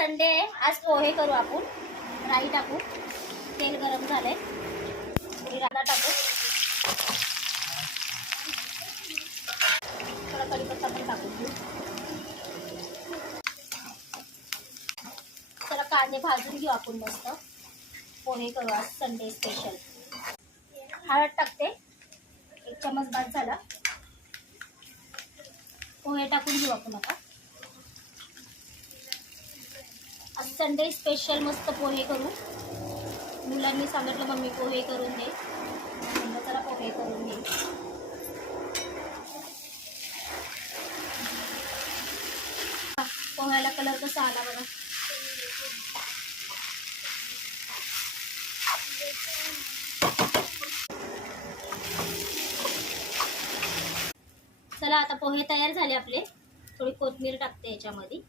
Sunday आहे, आज पोहे करू आपण. राई टाकू, तेल गरम झालंय, थोडी राधा टाकू, थोडा कढीपत्ता पण टाकू. जरा कांदे भाजून घेऊ आपण मस्त. पोहे करू आज संडे स्पेशल. हळद टाकते, 1 चमच भात झाला. पोहे टाकून घेऊ आपण आता. आज संडे स्पेशल मस्त पोहे करू. मुलांनी सांगितलं मम्मी पोहे करून दे, म्हणलं चला पोहे करून दे. पोह्याला कलर कसा आला बघा. चला आता पोहे तयार झाले आपले. थोडी कोथिंबीर टाकते याच्यामध्ये.